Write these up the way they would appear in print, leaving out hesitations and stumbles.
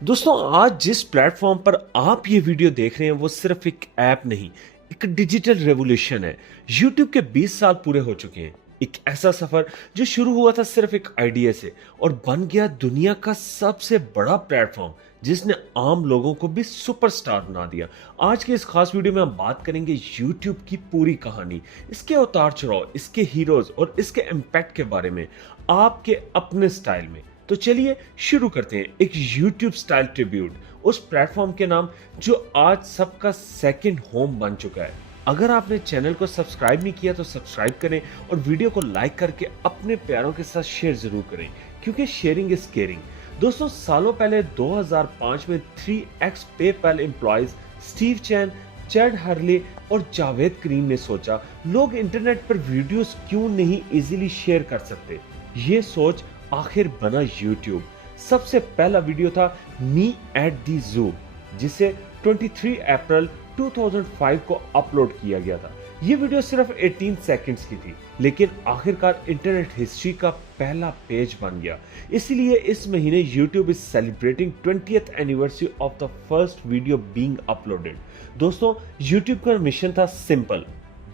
दोस्तों आज जिस प्लेटफॉर्म पर आप ये वीडियो देख रहे हैं वो सिर्फ एक ऐप नहीं, एक डिजिटल रेवोल्यूशन है। YouTube के 20 साल पूरे हो चुके हैं। एक ऐसा सफर जो शुरू हुआ था सिर्फ एक आइडिया से और बन गया दुनिया का सबसे बड़ा प्लेटफॉर्म, जिसने आम लोगों को भी सुपरस्टार बना दिया। आज के इस खास वीडियो में हम बात करेंगे YouTube की पूरी कहानी, इसके उतार चढ़ाव, इसके हीरोज और इसके इम्पैक्ट के बारे में, आपके अपने स्टाइल में। तो चलिए शुरू करते हैं एक YouTube स्टाइल ट्रिब्यूट उस प्लेटफॉर्म के नाम जो आज सबका सेकंड होम बन चुका है। अगर आपने चैनल को सब्सक्राइब नहीं किया तो सब्सक्राइब करें और वीडियो को लाइक करके अपने प्यारों के साथ शेयर जरूर करें, क्योंकि शेयरिंग इज केयरिंग। दोस्तों सालों पहले 2005 में 3x पेपैल एम्प्लॉयज स्टीव चैन, चैड हर्ले और जावेद करीम ने सोचा, लोग इंटरनेट पर वीडियोस क्यों नहीं इजीली शेयर कर सकते। ये सोच आखिर बना YouTube। सबसे पहला वीडियो था मी एट दी जू, जिसे 23 अप्रैल 2005 को अपलोड किया गया था। यह वीडियो सिर्फ 18 सेकंड्स की थी, लेकिन आखिरकार इंटरनेट हिस्ट्री का पहला पेज बन गया। इसलिए इस महीने YouTube is celebrating 20th anniversary of the first video being uploaded. दोस्तों YouTube का मिशन था सिंपल,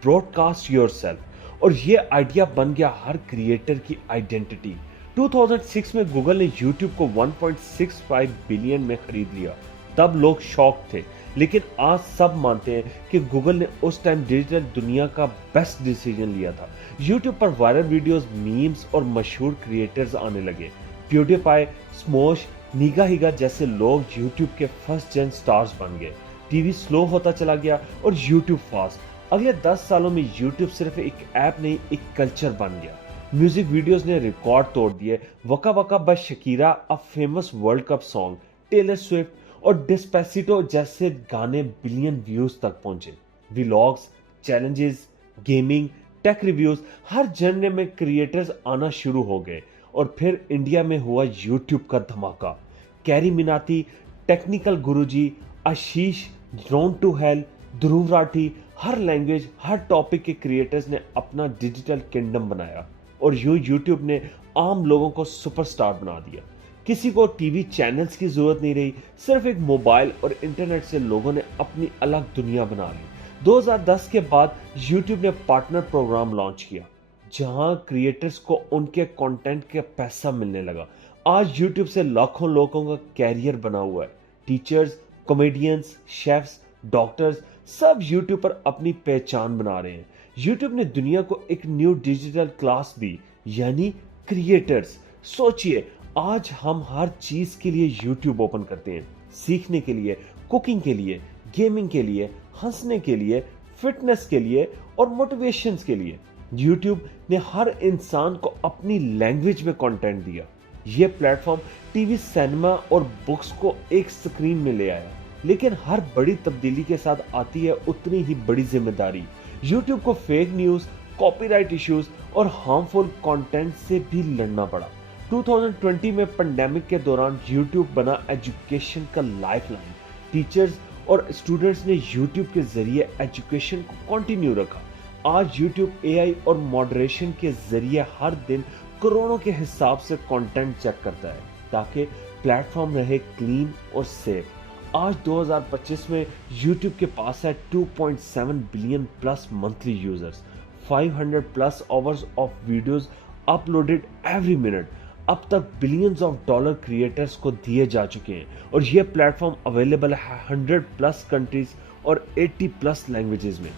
ब्रॉडकास्ट योरसेल्फ, और यह आइडिया बन गया हर क्रिएटर की आइडेंटिटी। 2006 में गूगल ने YouTube को 1.65 बिलियन में खरीद लिया। तब लोग शॉक थे, लेकिन आज सब मानते हैं कि गूगल ने उस टाइम डिजिटल दुनिया का बेस्ट डिसीजन लिया था। YouTube पर वायरल वीडियोस, मीम्स और मशहूर क्रिएटर्स आने लगे। प्यूडीफाई, स्मोश, निगा हिगा जैसे लोग YouTube के फर्स्ट जेन स्टार्स बन गए। टीवी स्लो होता चला गया और YouTube फास्ट। अगले 10 सालों में YouTube सिर्फ एक ऐप नहीं, एक कल्चर बन गया। म्यूजिक वीडियोस ने रिकॉर्ड तोड़ दिए। Waka waka by Shakira, a famous World Cup song, Taylor Swift और डिस्पेसिटो जैसे गाने बिलियन व्यूज तक पहुंचे। Vlogs, challenges, gaming, tech reviews, हर जर्ने में क्रिएटर्स आना शुरू हो गए। और फिर इंडिया में हुआ YouTube का धमाका। Carry Minati, technical Guruji, Ashish, drone to hell, Dhruv Rathee, हर लैंग्वेज, हर टॉपिक के क्रिएटर्स ने अपना डिजिटल किंगडम बनाया। और यूं YouTube ने आम लोगों को सुपरस्टार बना दिया। किसी को टीवी चैनल्स की जरूरत नहीं रही, सिर्फ एक मोबाइल और इंटरनेट से लोगों ने अपनी अलग दुनिया बना ली। 2010 के बाद YouTube ने पार्टनर प्रोग्राम लॉन्च किया, जहां क्रिएटर्स को उनके कंटेंट के पैसा मिलने लगा। आज YouTube से लाखों लोगों का कैरियर बना हुआ है। टीचर्स, कॉमेडियंस, शेफ्स, डॉक्टर्स, सब YouTube पर अपनी पहचान बना रहे हैं। YouTube ने दुनिया को एक न्यू डिजिटल क्लास दी, यानी क्रिएटर्स। सोचिए, आज हम हर चीज के लिए YouTube ओपन करते हैं, सीखने के लिए, कुकिंग के लिए, गेमिंग के लिए, हंसने के लिए, फिटनेस के लिए और मोटिवेशंस के लिए। YouTube ने हर इंसान को अपनी लैंग्वेज में कंटेंट दिया। यह प्लेटफॉर्म टीवी, सिनेमा और बुक्स को एक स्क्रीन में ले आया। लेकिन हर बड़ी तब्दीली के साथ आती है उतनी ही बड़ी जिम्मेदारी। YouTube को फेक न्यूज, कॉपीराइट इश्यूज और हार्मफुल कंटेंट से भी लड़ना पड़ा। 2020 में पेंडेमिक के दौरान YouTube बना एजुकेशन का लाइफलाइन। टीचर्स और स्टूडेंट्स ने YouTube के जरिए एजुकेशन को कंटिन्यू रखा। आज YouTube AI और मॉडरेशन के जरिए हर दिन करोड़ों के हिसाब से कंटेंट चेक करता है, ताकि प्लेटफॉर्म रहे क्लीन और सेफ। आज 2025 में YouTube के पास है 2.7 billion plus monthly users, 500 plus hours of videos uploaded every minute. अब तक बिलियंस ऑफ डॉलर क्रिएटर्स को दिए जा चुके हैं और यह प्लेटफॉर्म अवेलेबल है 100 प्लस कंट्रीज और 80 प्लस लैंग्वेजेस में।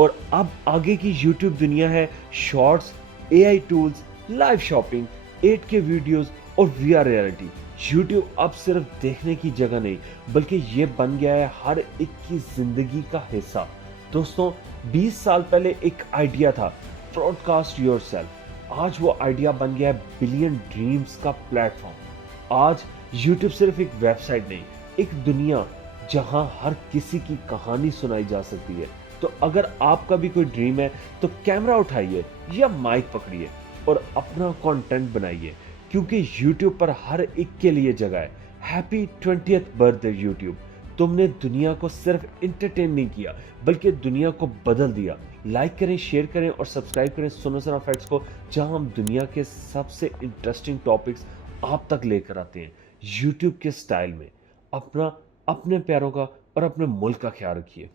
और अब आगे की YouTube दुनिया है shorts, AI tools, live shopping, 8K videos और VR रियलिटी। YouTube अब सिर्फ देखने की जगह नहीं, बल्कि ये बन गया है हर एक की जिंदगी का हिस्सा। दोस्तों 20 साल पहले एक आइडिया था, ब्रॉडकास्ट योरसेल्फ। आज वो आइडिया बन गया है बिलियन ड्रीम्स का प्लेटफॉर्म। आज YouTube सिर्फ एक वेबसाइट नहीं, एक दुनिया जहां हर किसी की कहानी सुनाई जा सकती है। तो अगर आपका भी कोई ड्रीम है तो कैमरा उठाइए या माइक पकड़िए और अपना कंटेंट बनाइए, क्योंकि YouTube पर हर एक के लिए जगह है। Happy 20th birthday YouTube। तुमने दुनिया को सिर्फ एंटरटेन नहीं किया, बल्कि दुनिया को बदल दिया। लाइक करें, शेयर करें और सब्सक्राइब करें सुनो सना फैक्ट्स को, जहां हम दुनिया के सबसे इंटरेस्टिंग टॉपिक्स आप तक लेकर आते हैं YouTube के स्टाइल में। अपना, अपने प्यारों का और अपने मुल्क का ख्याल रखिए।